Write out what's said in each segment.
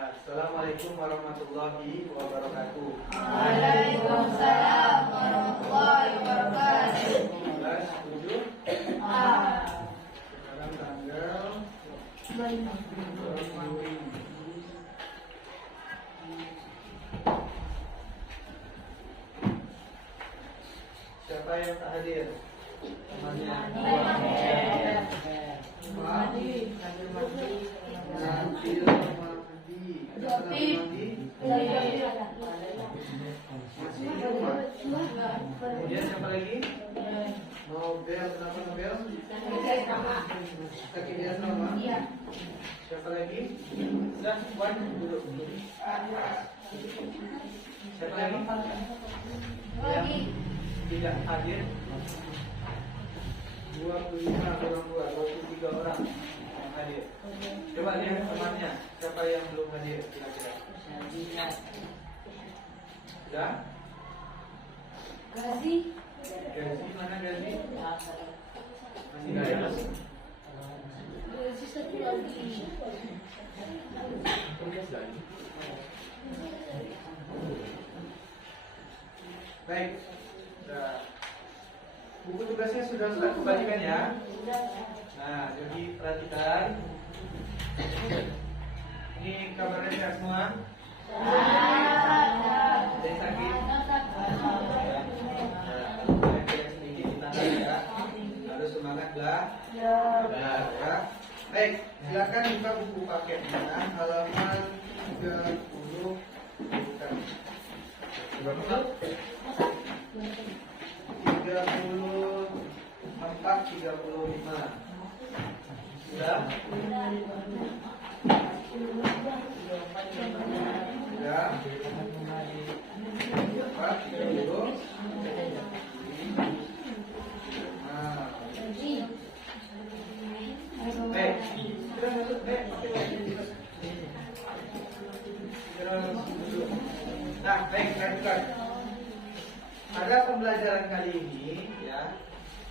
Assalamualaikum warahmatullahi wabarakatuh. Waalaikumsalam warahmatullahi wabarakatuh. 7 sekarang tanggal 5. Siapa yang tak hadir? Temannya. Kemudian siapa lagi? Nobel, kenapa Nobel? Kaki dia sama? Siapa lagi? Sudah, Wan, duduk. Siapa lagi? Yang tidak hadir? 25 kurang 23 orang yang hadir. Coba lihat temannya, siapa yang belum hadir kira-kira? Sudah? Gazi. Gazi mana Gazi? Masih nggak ada? Gazi satu lagi. Baik. Buku tugasnya sudah saya kembalikan ya. Nah, jadi perhatikan. Ini kabarnya sehat semua? Ada yang sakit? Sedikit ditahan ya. Harus semangat belajar ya. Baik, silakan buka buku paketnya halaman 30. Berapa? 34, 35. Sudah? Sudah? 34, 30. Nah. Sudah masuk, Nah, baik, lanjutkan. Pada pembelajaran kali ini ya,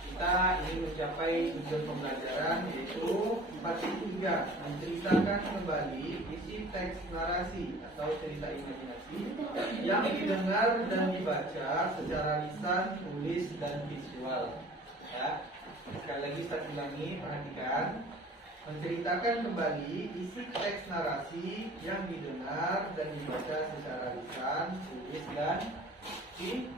kita ingin mencapai tujuan pembelajaran yaitu 4.3, menceritakan kembali isi teks narasi atau cerita imajinasi yang didengar dan dibaca secara lisan, tulis, dan visual. Ya, sekali lagi saya ulangi, perhatikan. Menceritakan kembali isi teks narasi yang didengar dan dibaca secara lisan, tulis, dan visual.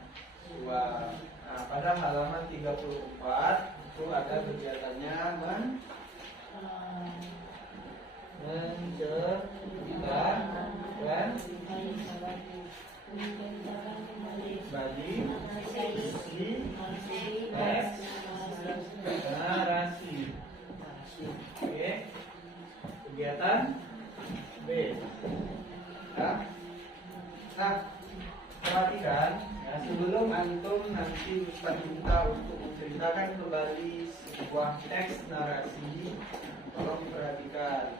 Nah, pada halaman 34 itu ada kegiatannya menceritakan kembali isi teks narasi. Oke, kegiatan B. Nah, perhatikan ya, sebelum antum nanti Ustaz minta untuk menceritakan kembali sebuah teks narasi, tolong diperhatikan.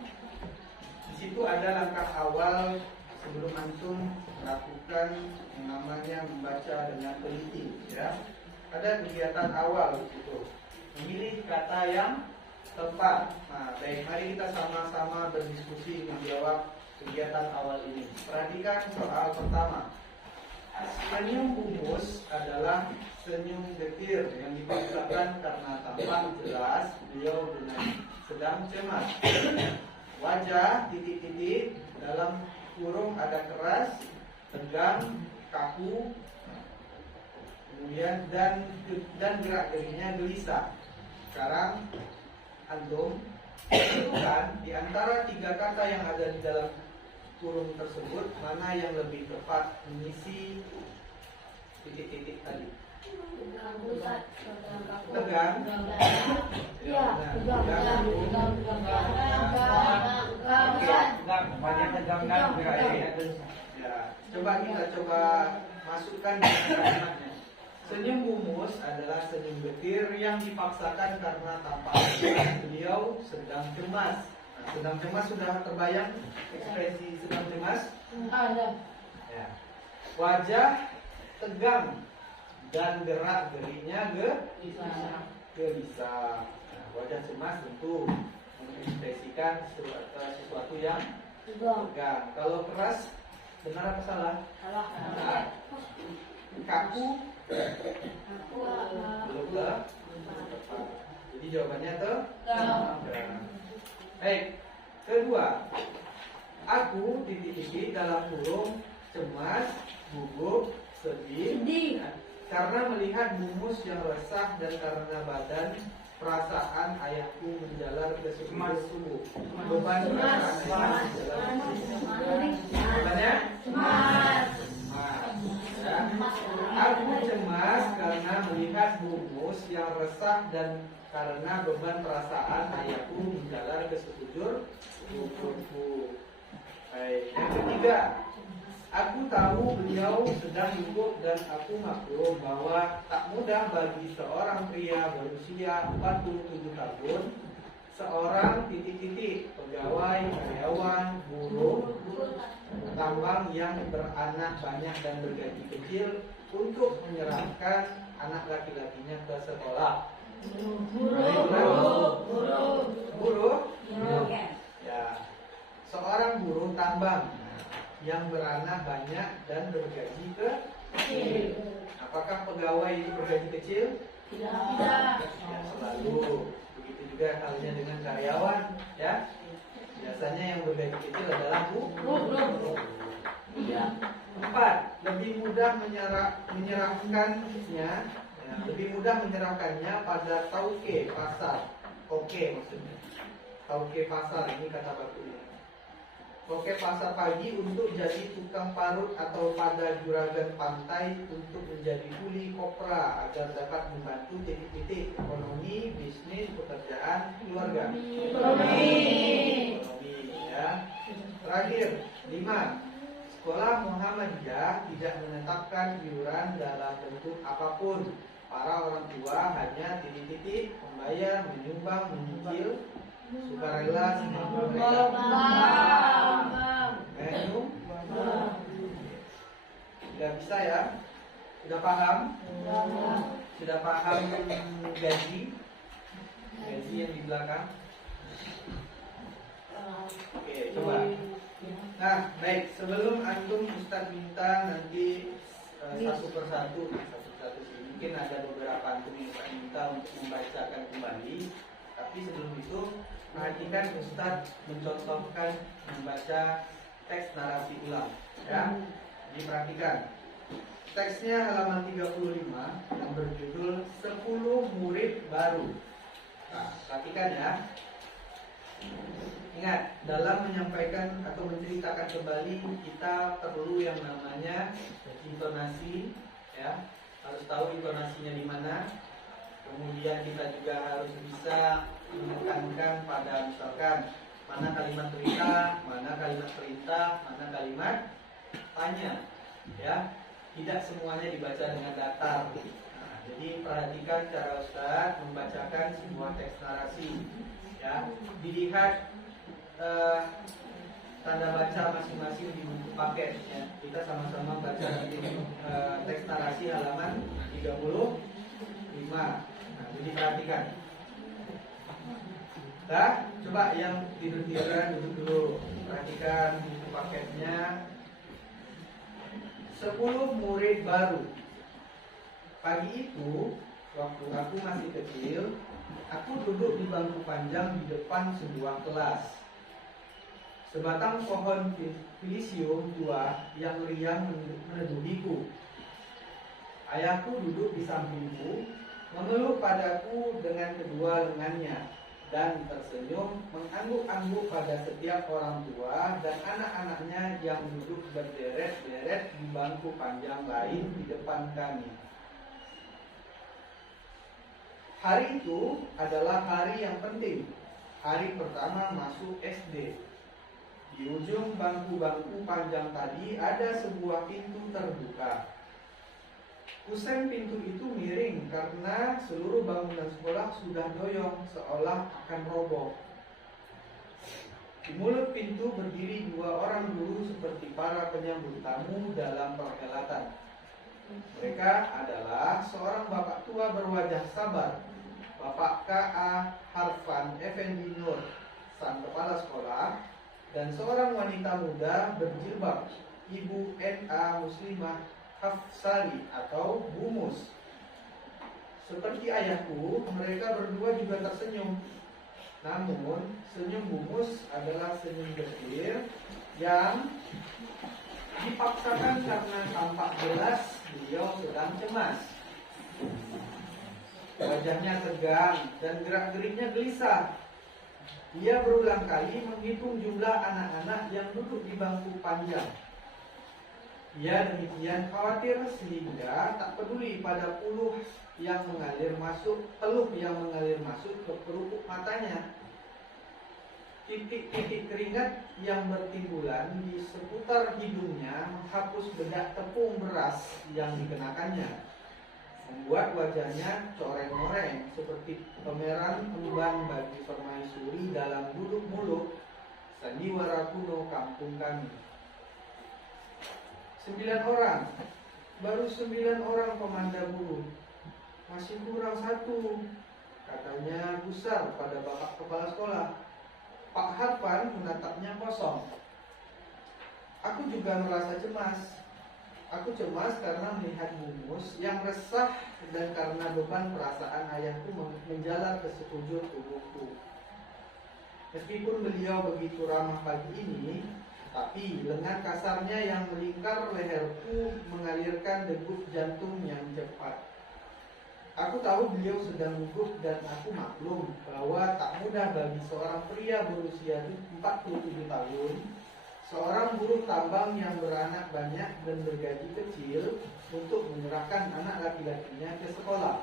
Di situ ada langkah awal sebelum antum melakukan yang namanya membaca dengan teliti. Ya, ada kegiatan awal di situ. Memilih kata yang tepat. Nah, baik, mari kita sama-sama berdiskusi menjawab kegiatan awal ini. Perhatikan soal pertama. Senyum Umus adalah senyum getir yang dipaksakan karena tampak jelas beliau sedang cemas. Wajah titik-titik dalam kurung ada keras, tegang, kaku, kemudian dan gerak-geriknya gelisah. Sekarang antum tentukan di antara 3 kata yang ada di dalam kurung tersebut mana yang lebih tepat mengisi titik-titik tadi. Tegang. Ya, tegang. Banyak tegang dan gerak-geriknya. Ya, coba masukkan di kalimatnya. Senyum Umus adalah senyum getir yang dipaksakan karena tampaknya beliau sedang cemas. Nah, sedang cemas sudah terbayang ekspresi sedang cemas? Ada. Ya. Wajah tegang dan gerak-geriknya gelisah. Nah, wajah cemas tentu mengekspresikan sesuatu yang Tegang. Kalau keras, benar apa salah? Salah. Nah, kaku, belum lah. Jadi jawabannya tegang. Baik. Kedua, aku titik-titik dalam kurung cemas, gugup, sedih. Karena melihat Mumus yang resah dan karena badan perasaan ayahku menjalar ke sekujur tubuh. Beban perasaan ayahku Cemas. ya. Aku cemas karena melihat Mumus yang resah dan karena beban perasaan ayahku menjalar ke sekujur tubuhku. Baik. Yang ketiga, aku tahu beliau sedang hidup dan aku maklum bahwa tak mudah bagi seorang pria berusia 47 tahun, seorang titik-titik pegawai, karyawan, buruh, tambang yang beranak banyak dan bergaji kecil untuk menyerahkan anak laki-lakinya ke sekolah. Buruh? Ya. Seorang buruh tambang yang beranak banyak dan bergaji kecil. Apakah pegawai itu bergaji kecil? Tidak. Ya, selalu. Begitu juga halnya dengan karyawan, ya. Biasanya yang bergaji kecil adalah buruh. Ya. 4. Lebih mudah menyerahkannya, ya, lebih mudah menyerahkannya pada tauke pasar. Oke maksudnya. Tauke pasar ini kata bakunya. Oke, pasar pagi untuk jadi tukang parut atau pada juragan pantai untuk menjadi kuli kopra agar dapat membantu titik-titik ekonomi, bisnis, pekerjaan, keluarga. Ekonomi ya. Terakhir, 5. Sekolah Muhammadiyah tidak menetapkan iuran dalam bentuk apapun. Para orang tua hanya titik-titik membayar, menyumbang, menyicil sukarela semampu mereka. Tidak bisa ya? Sudah paham? Sudah paham gaji yang di belakang? Oke, coba. Nah, baik. Sebelum antum Ustaz minta nanti satu persatu sih. Mungkin ada beberapa antum yang saya minta untuk membacakan kembali. Tapi sebelum itu, perhatikan Ustaz mencontohkan membaca teks narasi ulang, ya. Diperhatikan. Teksnya halaman 35 yang berjudul 10 murid baru. Nah, perhatikan ya. Ingat, dalam menyampaikan atau menceritakan kembali kita perlu yang namanya intonasi, ya. Harus tahu intonasinya di mana. Kemudian kita juga harus bisa menekankan pada misalkan mana kalimat perintah, mana kalimat tanya, ya. Tidak semuanya dibaca dengan datar. Nah, jadi perhatikan cara Ustaz membacakan sebuah teks narasi, ya. Dilihat tanda baca masing-masing di buku paket, ya. Kita sama-sama baca teks narasi halaman 35. Nah, jadi perhatikan. Nah, coba yang tidur-tiduran duduk dulu. Perhatikan buku paketnya. 10 murid baru. Pagi itu, waktu aku masih kecil, aku duduk di bangku panjang di depan sebuah kelas. Sebatang pohon pilisium tua yang riang meneduhiku. Ayahku duduk di sampingku, memeluk padaku dengan kedua lengannya, dan tersenyum mengangguk-angguk pada setiap orang tua dan anak-anaknya yang duduk berderet-deret di bangku panjang lain di depan kami. Hari itu adalah hari yang penting, hari pertama masuk SD. Di ujung bangku-bangku panjang tadi ada sebuah pintu terbuka. Kuseng pintu itu miring karena seluruh bangunan sekolah sudah doyong seolah akan roboh. Di mulut pintu berdiri 2 orang guru seperti para penyambut tamu dalam perhelatan. Mereka adalah seorang bapak tua berwajah sabar, Bapak K.A. Harfan Effendi Nur, sang kepala sekolah, dan seorang wanita muda berjilbab, Ibu N.A. Muslimah Hafsari atau Bumus. Seperti ayahku, mereka berdua juga tersenyum. Namun, senyum Bumus adalah senyum getir yang dipaksakan karena tampak jelas beliau sedang cemas. Wajahnya tegang dan gerak-geriknya gelisah. Ia berulang kali menghitung jumlah anak-anak yang duduk di bangku panjang. Ia demikian khawatir sehingga tak peduli pada peluh yang mengalir masuk ke pelupuk matanya. Titik-titik keringat yang bertimbulan di seputar hidungnya menghapus bedak tepung beras yang dikenakannya, membuat wajahnya coreng-moreng seperti pameran emban bagi permaisuri dalam duduk muluk sandiwara kuno kampung kami. 9 orang, baru 9 orang pemanda buruh. Masih kurang 1, katanya gusar pada bapak kepala sekolah. Pak Harpan menatapnya kosong. Aku juga merasa cemas. Aku cemas karena melihat Bumus yang resah dan karena beban perasaan ayahku menjalar ke sekujur tubuhku. Meskipun beliau begitu ramah pagi ini, tapi lengan kasarnya yang melingkar leherku mengalirkan degup jantung yang cepat. Aku tahu beliau sedang gugup dan aku maklum bahwa tak mudah bagi seorang pria berusia 47 tahun, seorang buruh tambang yang beranak banyak dan bergaji kecil untuk menyerahkan anak laki-lakinya ke sekolah.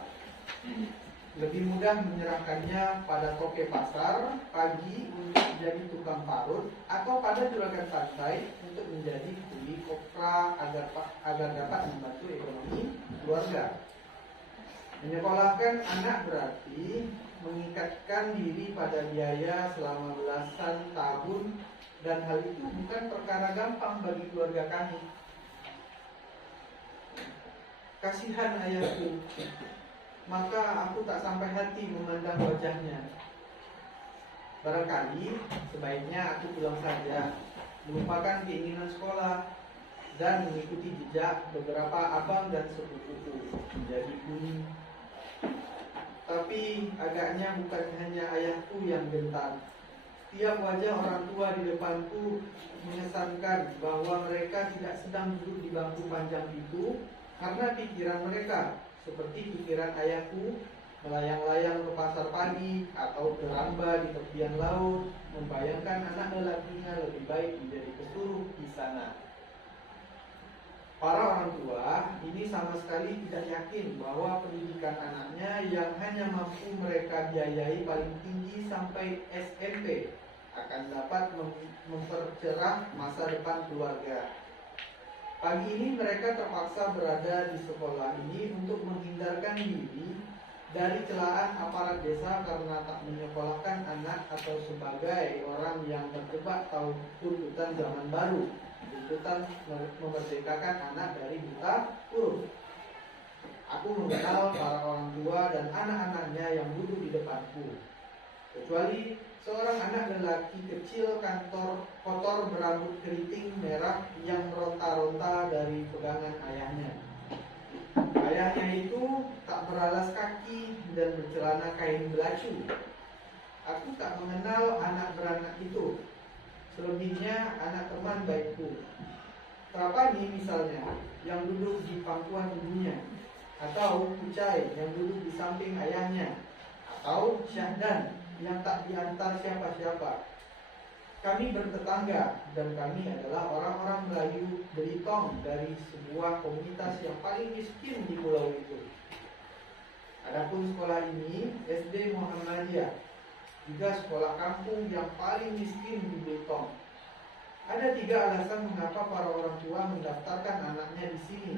Lebih mudah menyerahkannya pada toke pasar pagi untuk menjadi tukang parut atau pada juragan pantai untuk menjadi kuli kopra agar dapat membantu ekonomi keluarga. Menyekolahkan anak berarti mengikatkan diri pada biaya selama belasan tahun, dan hal itu bukan perkara gampang bagi keluarga kami. Kasihan ayahku, maka aku tak sampai hati memandang wajahnya. Barangkali sebaiknya aku pulang saja, melupakan keinginan sekolah dan mengikuti jejak beberapa abang dan sepupuku menjadi kuning. Tapi agaknya bukan hanya ayahku yang gentar. Tiap wajah orang tua di depanku mengesankan bahwa mereka tidak sedang duduk di bangku panjang itu karena pikiran mereka, seperti pikiran ayahku, melayang-layang ke pasar pagi atau beramba di tepian laut, membayangkan anak lelakinya lebih baik menjadi pesuruh di sana. Para orang tua ini sama sekali tidak yakin bahwa pendidikan anaknya yang hanya mampu mereka biayai paling tinggi sampai SMP akan dapat mempercerah masa depan keluarga. Pagi ini mereka terpaksa berada di sekolah ini untuk menghindarkan diri dari celaan aparat desa karena tak menyekolahkan anak atau sebagai orang yang terjebak tuntutan zaman baru, tuntutan memerdekakan anak dari buta huruf. Aku mengenal para orang tua dan anak-anaknya yang duduk di depanku, kecuali seorang anak lelaki kecil kotor berambut keriting merah yang ronta-ronta dari pegangan ayahnya. Ayahnya itu tak beralas kaki dan bercelana kain belacu. Aku tak mengenal anak beranak itu. Selebihnya anak teman baikku. Trapani misalnya, yang duduk di pangkuan ibunya, atau Kucai yang duduk di samping ayahnya, atau Syahdan yang tak diantar siapa-siapa. Kami bertetangga dan kami adalah orang-orang Melayu Belitung dari sebuah komunitas yang paling miskin di pulau itu. Adapun sekolah ini SD Muhammadiyah, juga sekolah kampung yang paling miskin di Belitung. Ada 3 alasan mengapa para orang tua mendaftarkan anaknya di sini.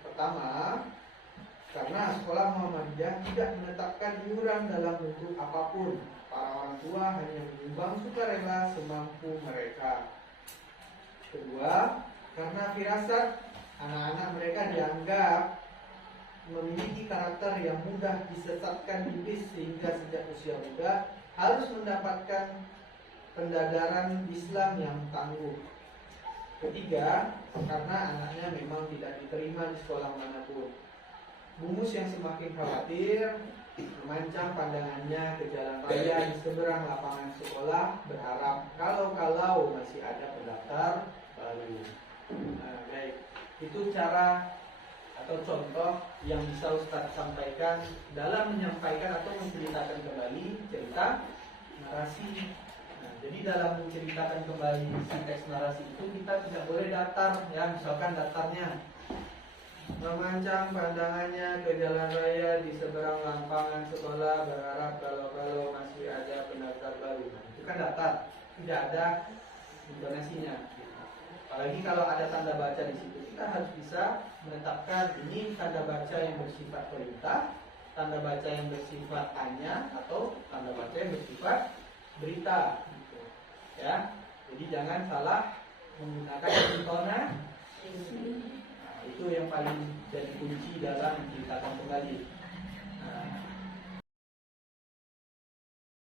Pertama, karena sekolah Muhammadiyah tidak menetapkan iuran dalam bentuk apapun. Para orang tua hanya menyumbang sukarela semampu mereka. Kedua, karena firasat anak-anak mereka dianggap memiliki karakter yang mudah disesatkan iblis sehingga sejak usia muda harus mendapatkan pendadaran Islam yang tangguh. Ketiga, karena anaknya memang tidak diterima di sekolah manapun. Bumus yang semakin khawatir memancang pandangannya ke jalan raya di seberang lapangan sekolah, berharap kalau masih ada pendaftar baru. Nah, baik. Itu cara atau contoh yang bisa Ustadz sampaikan dalam menyampaikan atau menceritakan kembali cerita narasi. Nah, jadi dalam menceritakan kembali teks narasi itu kita tidak boleh datar, ya. Misalkan datarnya memancang pandangannya ke jalan raya di seberang lapangan sekolah, berharap kalau masih ada pendaftar baru. Nah, itu kan datar, tidak ada intonasinya. Apalagi kalau ada tanda baca di situ, kita harus bisa menetapkan ini tanda baca yang bersifat perintah, tanda baca yang bersifat tanya, atau tanda baca yang bersifat berita. Gitu. Ya, jadi jangan salah menggunakan intonasi. Itu yang paling jadi kunci dalam menceritakan kembali.